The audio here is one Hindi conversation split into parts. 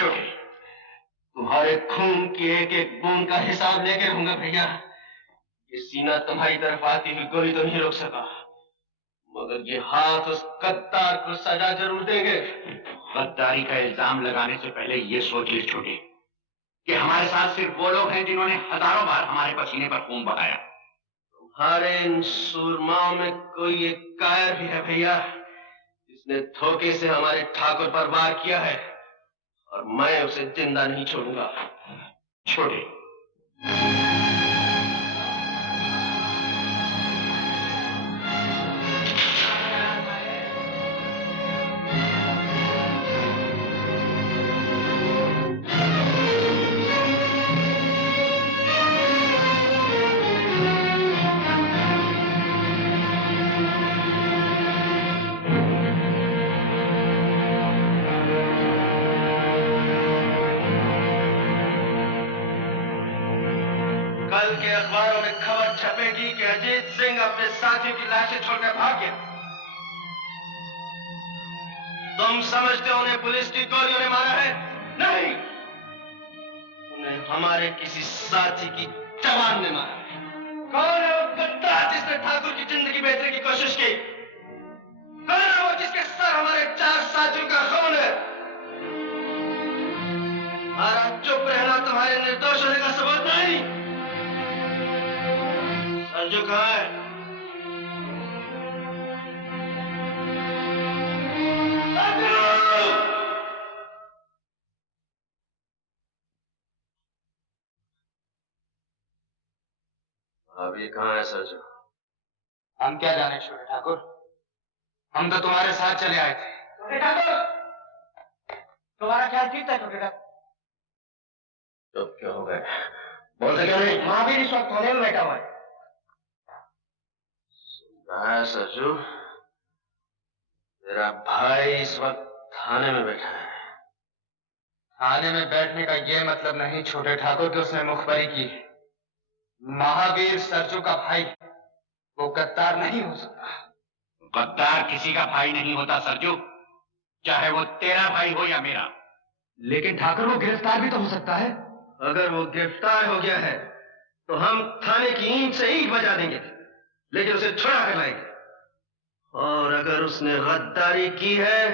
छोटे, तुम्हारे खून की एक एक बूंद का हिसाब लेके रहूंगा भैया। ये सीना तुम्हारी तरफ आती हुई गोली तो नहीं रोक सका, मगर ये हाथ उस गद्दार को सजा जरूर देंगे। गद्दारी का इल्जाम लगाने से पहले ये सोच ले छोटे कि हमारे साथ सिर्फ वो लोग हैं जिन्होंने हजारों बार हमारे पसीने पर खून बहाया। तुम्हारे इन सूरमाओं में कोई एक कायर भी है भैया, जिसने धोखे से हमारे ठाकुर पर वार किया है, और मैं उसे जिंदा नहीं छोड़ूंगा। छोटे, कल के अखबारों में खबर छपेगी कि अजीत सिंह अपने साथियों की लाशें छोड़कर भाग गया। तुम समझते हो उन्हें पुलिस की गोलियों ने मारा है? नहीं, उन्हें हमारे किसी साथी की जवान ने मारा है। कौन है वो गद्दार जिसने ठाकुर की जिंदगी बेचने की कोशिश की? कौन है वो जिसके सर हमारे 4 साथियों का खून है? हमारा चुप रहना तुम्हारे निर्दोष होने का सबूत नहीं। संजू कहाँ है? अभी कहाँ है संजू? हम क्या जाने छोटे ठाकुर, हम तो तुम्हारे साथ चले आए थे। छोटे ठाकुर, तुम्हारा ख्याल ठीक था छोटे ठाकुर। चुप क्यों हो गए? बोलते क्यों नहीं? महावीर इस वक्त थाने में बैठा हुआ है। सुना है संजू, तेरा भाई इस वक्त थाने में बैठा है। थाने में बैठने का ये मतलब नहीं छोटे ठाकुर कि उसने मुखबरी की है। महावीर सरजू का भाई, वो गद्दार नहीं हो सकता। गद्दार किसी का भाई नहीं होता सरजू, चाहे वो तेरा भाई हो या मेरा। लेकिन ठाकुर वो गिरफ्तार भी तो हो सकता है। अगर वो गिरफ्तार हो गया है तो हम थाने की ईंट से ईंट बजा देंगे, लेकिन उसे छुड़ा कर लाएंगे। और अगर उसने गद्दारी की है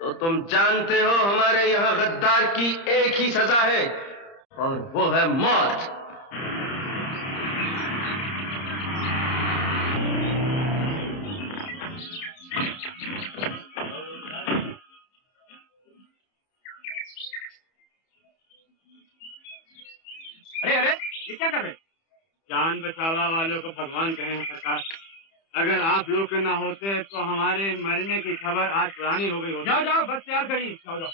तो तुम जानते हो हमारे यहाँ गद्दार की एक ही सजा है, और वो है मौत। अरे अरे, ये क्या कर रहे? जान बचावा वालों को भगवान कहे हैं सरकार। अगर आप लोग के ना होते तो हमारे मरने की खबर आज पुरानी हो गई होती। जाओ जाओ, बस तैयार करिए। जाओ जाओ।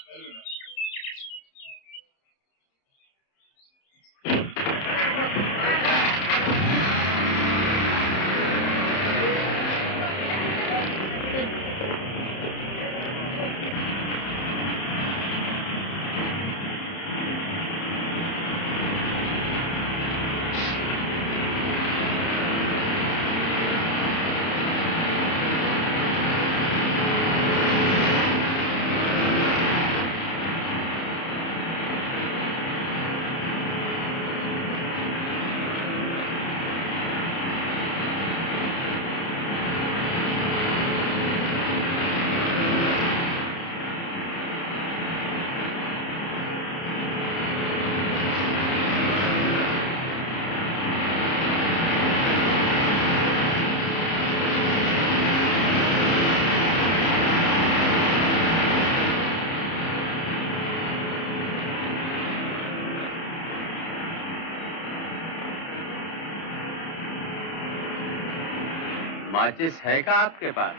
माचिस है क्या आपके पास?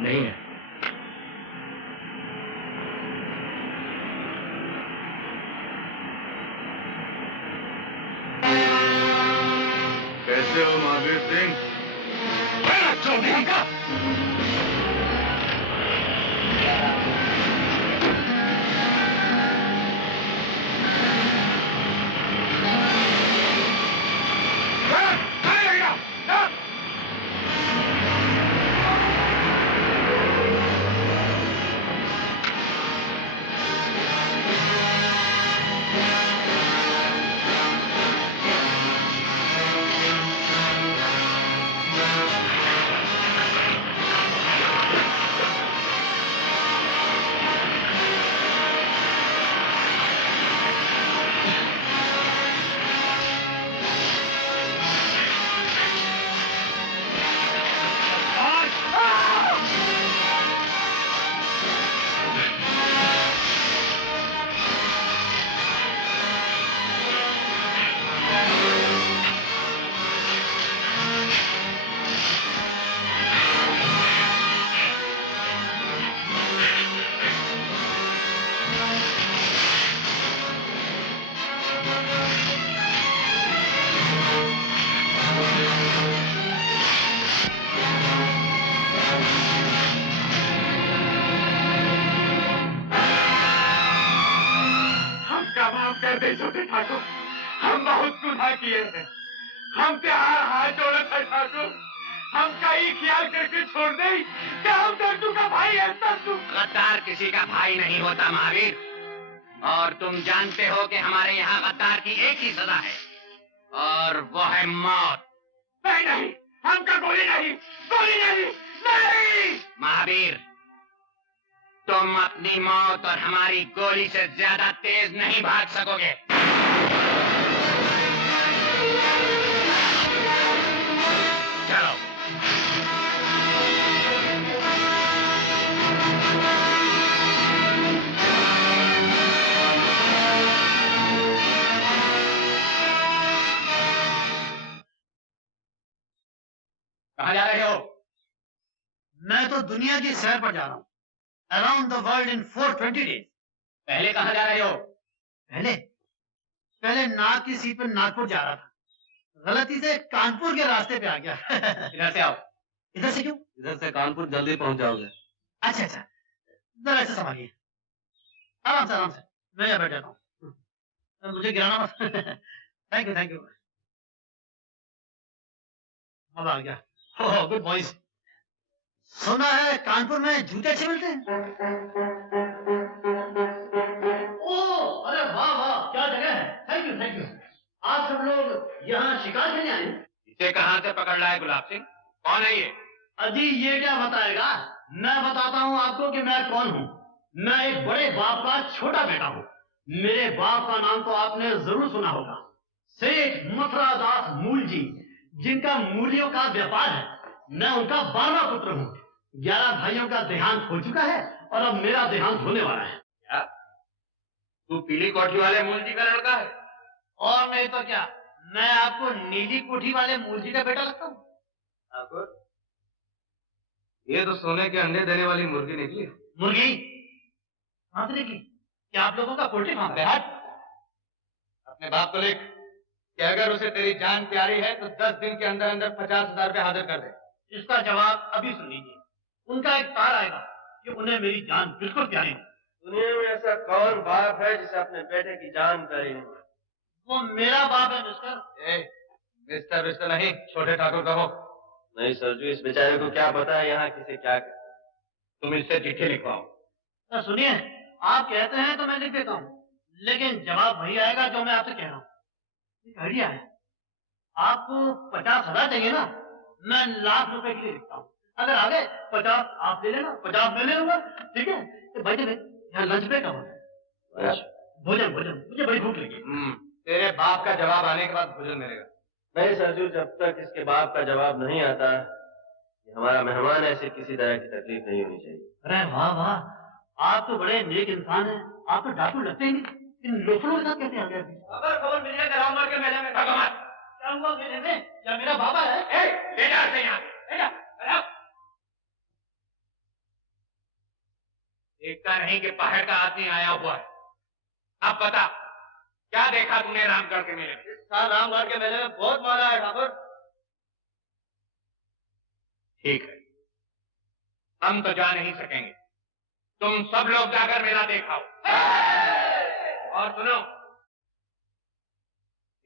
नहीं है। कैसे हो महावीर सिंह? चौधरी का माफ कर दे छोटे ठाकुर, हम बहुत गुनाह किए हैं। हम प्यार हाथ जोड़ा था ठाकुर, हम का ही ख्याल करके छोड़ दे कि हम सरजू का भाई है। सरजू गद्दार किसी का भाई नहीं होता महावीर, और तुम जानते हो कि हमारे यहाँ गद्दार की एक ही सजा है, और वो है मौत। नहीं नहीं, हमका गोली नहीं, गोली नहीं, नहीं। महावीर, तुम अपनी मौत और हमारी गोली से ज्यादा तेज नहीं भाग सकोगे। चलो। कहाँ जा रहे हो? मैं तो दुनिया की सैर पर जा रहा हूँ। Around the world in 420 days. पहले कहाँ जा रहे हो? पहले नाग की सीट पर नागपुर जा रहा था, गलती से कानपुर के रास्ते पे आ गया। इधर से आओ। इधर से क्यों? इधर से कानपुर जल्दी पहुंच जाओगे। अच्छा अच्छा, जरा ऐसे संभालिए, आराम से मैं यहाँ बैठ जाता हूँ, मुझे गिराना मत। Thank you. अब आ गया। Good boys. सुना है कानपुर में जूते अच्छे मिलते हैं। ओह, अरे वाह वाह, क्या जगह है। Thank you. आप सब लोग यहाँ शिकार करने आए हैं? इसे कहाँ से पकड़ लाए गुलाब सिंह? कौन है ये? अजी ये क्या बताएगा, मैं बताता हूँ आपको कि मैं कौन हूँ। मैं एक बड़े बाप का छोटा बेटा हूँ। मेरे बाप का नाम तो आपने जरूर सुना होगा, सेठ मथुरा दास मूल जी, जिनका मूलियों का व्यापार है। मैं उनका 12वां पुत्र हूँ। 11 भाइयों का देहांत हो चुका है और अब मेरा देहांत होने वाला है। क्या? तू पीली कोठी वाले मूल जी का लड़का है? और नहीं तो क्या, मैं आपको नीली कोठी वाले मूल जी का बेटा लगता हूँ। ठाकुर, ये तो सोने के अंडे देने वाली मुर्गी निकली। मुर्गी कहाँ से निकली? क्या आप लोगों का पोल्ट्री फार्म है? अपने बाप को लिख कि अगर उसे तेरी जान प्यारी है तो 10 दिन के अंदर अंदर 50,000 रुपए हाजिर कर दे। इसका जवाब अभी सुन लीजिए। उनका एक तार आएगा कि उन्हें मेरी जान बिल्कुल प्यारी है। दुनिया में ऐसा कौन बाप है जिसे अपने बेटे की जान प्यारी नहीं? वो मेरा बाप है मिस्टर। मिस्टर नहीं, छोटे ठाकुर कहो। नहीं सरजू, इस बेचारे को क्या पता है यहाँ किसे क्या कहते हैं। तुम इससे चिट्ठी लिखवाओ। सुनिए, आप कहते हैं तो मैं लिख देता हूँ, लेकिन जवाब वही आएगा जो मैं आपसे कह रहा हूँ। एक आइडिया है, आपको 50,000 चाहिए ना, मैं लाख रुपए के लिए लिखता हूँ। अगर आगे 50 आप ले लेना, 50 मैं ले लूंगा, ठीक है? तो भाई यहाँ लंच ब्रेक का होता है। भोजन मुझे बड़ी भूख लगी। तेरे बाप का जवाब आने के बाद भोजन मिलेगा। नहीं सरजू, जब तक इसके बाप का जवाब नहीं आता कि हमारा मेहमान ऐसे किसी तरह की तकलीफ नहीं होनी चाहिए। अरे वाह वाह, आप तो बड़े नेक इंसान हैं। आप तो डाकू लगते ही नहीं, इन लोफरों के साथ कैसे आ गए? खबर मिल जाएगा रामगढ़ के मेले में। क्या हुआ मेले में? क्या मेरा बाबा है? ले जा इसे यहाँ से। ले जा। देखता नहीं कि पहाड़ का आदमी आया हुआ है। अब बता, क्या देखा तूने रामगढ़ के मेले में? इस साल रामगढ़ के मेले में बहुत माला है ठाकुर। ठीक है, हम तो जा नहीं सकेंगे, तुम सब लोग जाकर मेला देखाओ। और सुनो,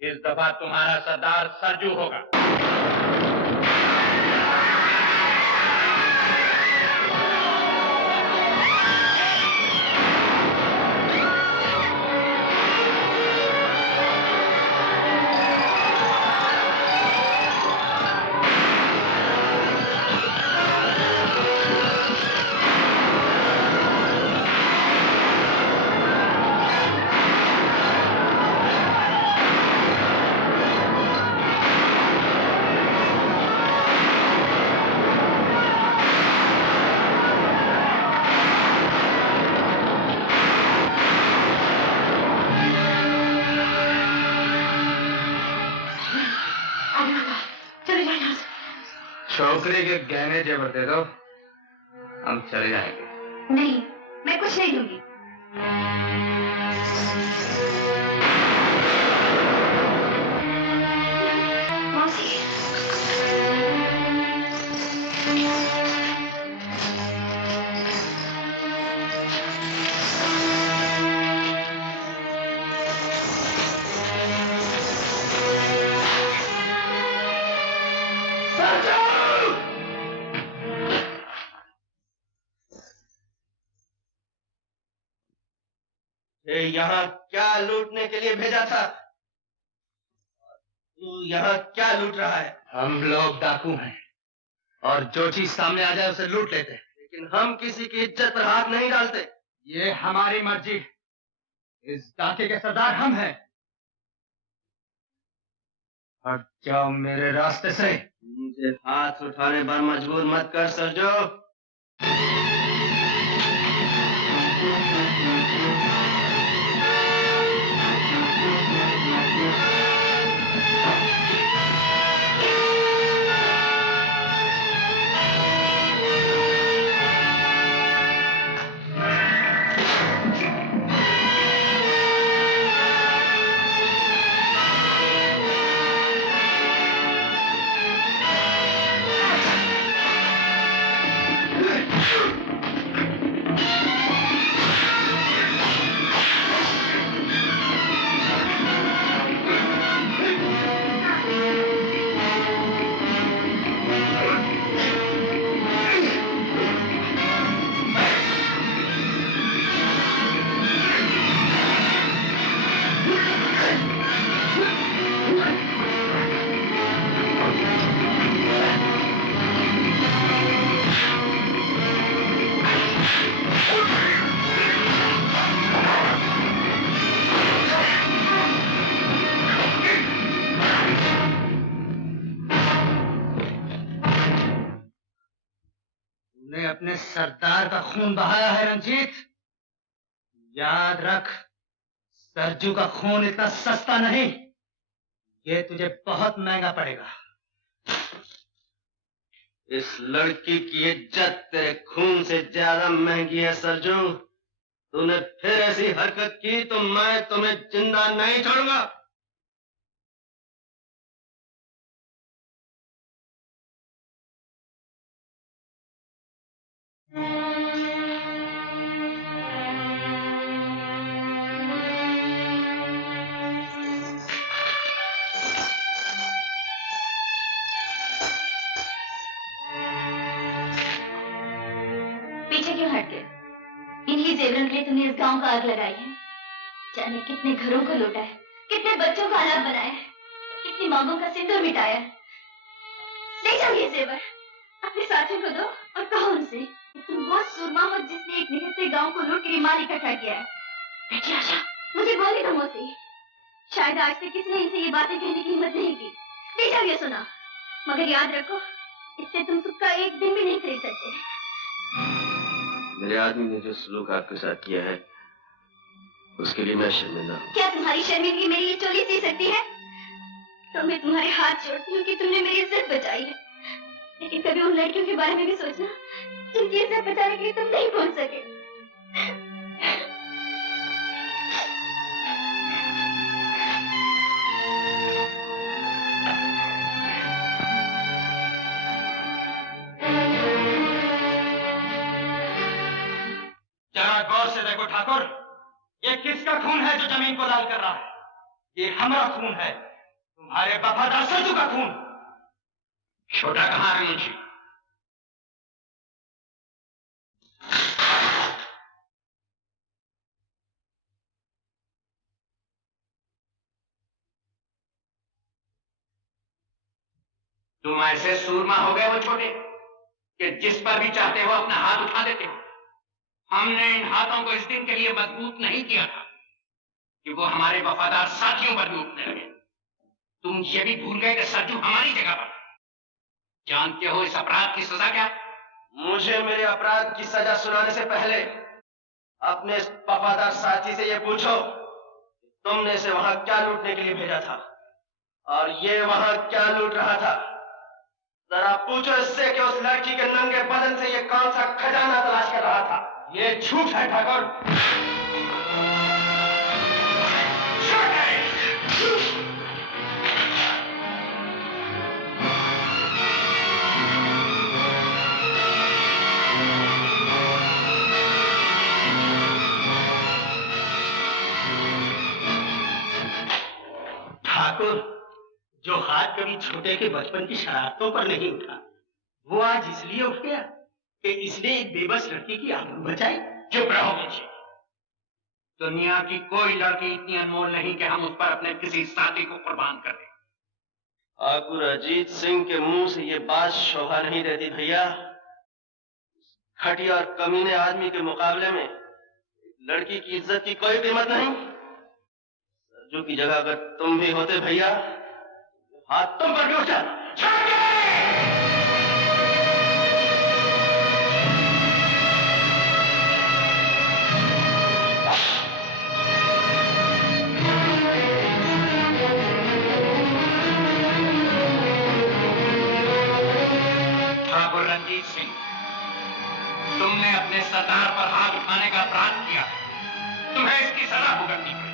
इस दफा तुम्हारा सरदार सरजू होगा। छोकरी के गहने जेवर दे दो, हम चले जाएंगे। नहीं, मैं कुछ नहीं दूंगी। मौसी, ये यहाँ क्या लूटने के लिए भेजा था? तू यहाँ क्या लूट रहा है? हम लोग डाकू हैं और जो चीज सामने आ जाए उसे लूट लेते हैं। लेकिन हम किसी की इज्जत पर हाथ नहीं डालते। ये हमारी मर्जी। इस डाके के सरदार हम हैं। हट जाओ मेरे रास्ते से। मुझे हाथ उठाने पर मजबूर मत कर सरजो। अपने सरदार का खून बहाया है रंजीत। याद रख, सरजू का खून इतना सस्ता नहीं। ये तुझे बहुत महंगा पड़ेगा। इस लड़की की इज्जत तेरे खून से ज्यादा महंगी है सरजू। तूने फिर ऐसी हरकत की तो मैं तुम्हें जिंदा नहीं छोड़ूंगा। पीछे क्यों हट गए? इन्हीं जेवरों के लिए तुमने इस गांव का आग लगाई है। जाने कितने घरों को लूटा है, कितने बच्चों को अनाथ बनाया है, कितनी मांगों का सिंदूर मिटाया है। ले जाओ ये जेवर, अपने साथियों को दो और कहो उनसे तुम बहुत सूरमा हो जिसने एक निहत्थे गांव को लूट कर माल इकट्ठा किया है। बेटी आशा, मुझे बोलने दो मुझसे। शायद आज तक किसी ने इनसे ये बातें कहने की हिम्मत नहीं की। ले जाओ ये सुना, मगर याद रखो इससे तुम सुख का एक दिन भी नहीं खरीद सकते। मेरे आदमी ने जो सलूक आपके साथ किया है उसके लिए मैं शर्मिंदा हूँ। क्या तुम्हारी शर्मिंदगी मेरी ये चोली सी सकती है? तो मैं तुम्हारे हाथ जोड़ती हूँ कि तुमने मेरी इज्जत बचाई है, लेकिन कभी उन लड़कियों के बारे में भी सोचना जिनकी इज्जत बचाने के लिए तुम नहीं पहुंच सके। जरा गौर से देखो ठाकुर, ये किसका खून है जो जमीन को लाल कर रहा है? ये हमारा खून है, तुम्हारे वफादार सरजू का खून। छोटा कहाँ है मुंशी? तुम ऐसे सूरमा हो गए हो छोटे कि जिस पर भी चाहते हो अपना हाथ उठा देते हो। हमने इन हाथों को इस दिन के लिए मजबूत नहीं किया था कि वो हमारे वफादार साथियों पर भी उठने लगे। तुम ये भी भूल गए कि सरजू हमारी जगह पर। जानते हो इस अपराध की सजा क्या? मुझे मेरे अपराध की सजा सुनाने से पहले अपने इस वफादार साथी से ये पूछो तुमने इसे वहां क्या लूटने के लिए भेजा था और ये वहां क्या लूट रहा था। जरा पूछो इससे कि उस लड़की के नंगे बदन से ये कौन सा खजाना तलाश कर रहा था। ये झूठ है ठाकुर। ठाकुर, जो हाथ कभी छोटे के बचपन की शरारतों पर नहीं उठा, वो आज इसलिए उठ गया कि इसने एक बेबस लड़की की आबरू बचाई। चुप रहो मुंशी। दुनिया की कोई लड़की इतनी अनमोल नहीं कि हम उस पर अपने किसी साथी को कुर्बान कर दें। ठाकुर अजीत सिंह के मुंह से ये बात शोभा नहीं देती भैया। घटिया और कमीने आदमी के मुकाबले में लड़की की इज्जत की कोई कीमत नहीं। सरजू की जगह अगर तुम भी होते भैया, हाथ तुम पर भी उठ जाता। ठाकुर रणजीत सिंह, तुमने अपने सरदार पर हाथ उठाने का अपराध किया, तुम्हें इसकी सजा भुगतनी पड़ेगी।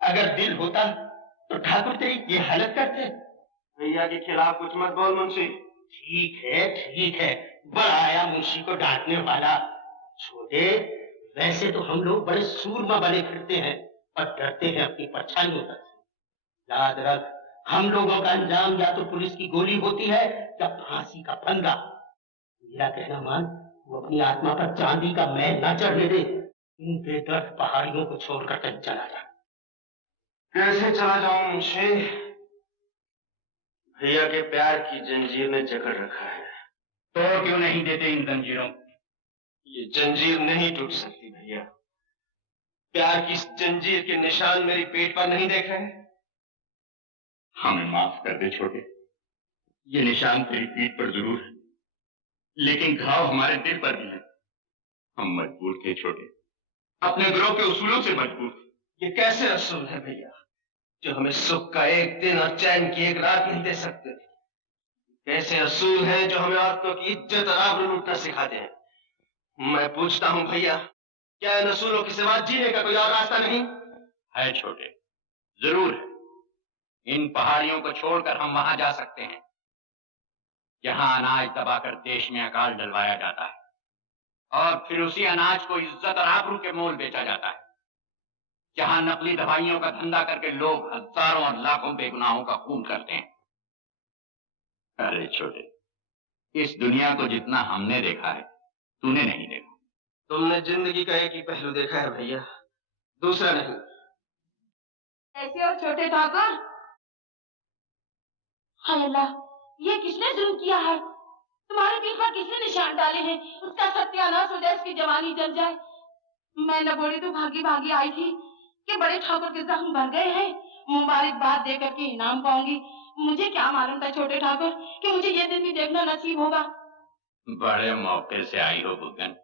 अगर दिल होता तो ठाकुर तेरी ये हालत करते। भैया के खिलाफ कुछ मत बोल मुंशी। ठीक है, बड़ा आया मुंशी को डांटने वाला। छोटे, वैसे तो हम लोग बड़े सूरमा बने फिरते हैं और डरते हैं अपनी परछाइयों तक से। याद रख, हम लोगों का अंजाम या तो पुलिस की गोली होती है या फांसी का फंदा। मेरा कहना मान, वो अपनी आत्मा पर चांदी का मैल ना चढ़ने दे। इन बेदर्द पहाड़ियों को छोड़कर कहीं चला जा। कैसे चला जाऊं मुंशी? भैया के प्यार की जंजीर ने जकड़ रखा है। तोड़ क्यों नहीं देते इन जंजीरों? ये जंजीर नहीं टूट सकती भैया। प्यार की इस जंजीर के निशान मेरी पेट पर नहीं देखे हैं। हमें माफ कर दे छोटे, ये निशान तेरी पीठ पर जरूर है, लेकिन घाव हमारे दिल पर भी है। हम मजबूर थे छोटे, अपने गिरोह के उसूलों से मजबूर थे। ये कैसे असूल है भैया, जो हमें सुख का एक दिन और चैन की एक रात नहीं दे सकते? कैसे असूल हैं जो हमें औरतों की इज्जत और आबरू लूटना सिखाते हैं? मैं पूछता हूं भैया, क्या इन असूलों के सिवा जीने का कोई और रास्ता नहीं है? छोटे, जरूर है। इन पहाड़ियों को छोड़कर हम वहां जा सकते हैं जहां अनाज दबाकर देश में अकाल डलवाया जाता है और फिर उसी अनाज को इज्जत और आबरू के मोल बेचा जाता है, जहां नकली दवाइयों का धंधा करके लोग हजारों और लाखों बेगुनाहों का खून करते हैं। अरे छोटे, इस दुनिया को जितना हमने देखा है तूने नहीं देखा। तुमने जिंदगी का एक ही पहलू देखा है भैया, दूसरा नहीं। ऐसे और छोटे ठाकुर, हाय अल्लाह, ये किसने जुल्म किया है? तुम्हारे दिल पर किसने निशान डाले हैं? उसका सत्यानाश हो जाए, उसकी जवानी जल जाए। मैं लगोड़ी तो भागी भागी आई थी कि बड़े ठाकुर के जख्म भर गए हैं, मुबारकबाद देकर के इनाम पाऊंगी। मुझे क्या मालूम था छोटे ठाकुर कि मुझे ये दिन भी देखना नसीब होगा। बड़े मौके से आई हो बुगन।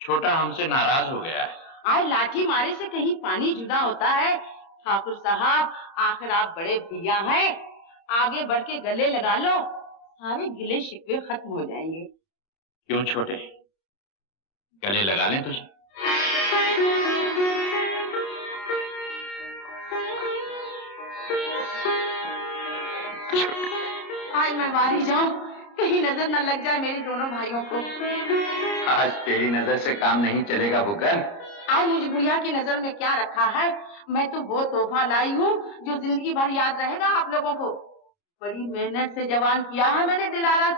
छोटा हमसे नाराज हो गया है। आज लाठी मारे से कहीं पानी जुदा होता है। ठाकुर साहब, आखिर आप बड़े भैया हैं, आगे बढ़ के गले लगा लो, सारे गिले शिकवे खत्म हो जाएंगे। क्यों छोटे, गले लगा लें तुझे? आज मैं बाहर जाऊं, कहीं नजर न लग जाए मेरे दोनों भाइयों को। आज तेरी नजर से काम नहीं चलेगा बुगन। आज मुझे भैया की नजर में क्या रखा है? मैं तो वो तोहफा लाई हूँ जो जिंदगी भर याद रहेगा आप लोगों को। बड़ी मेहनत से जवान किया है मैंने दिलारा को।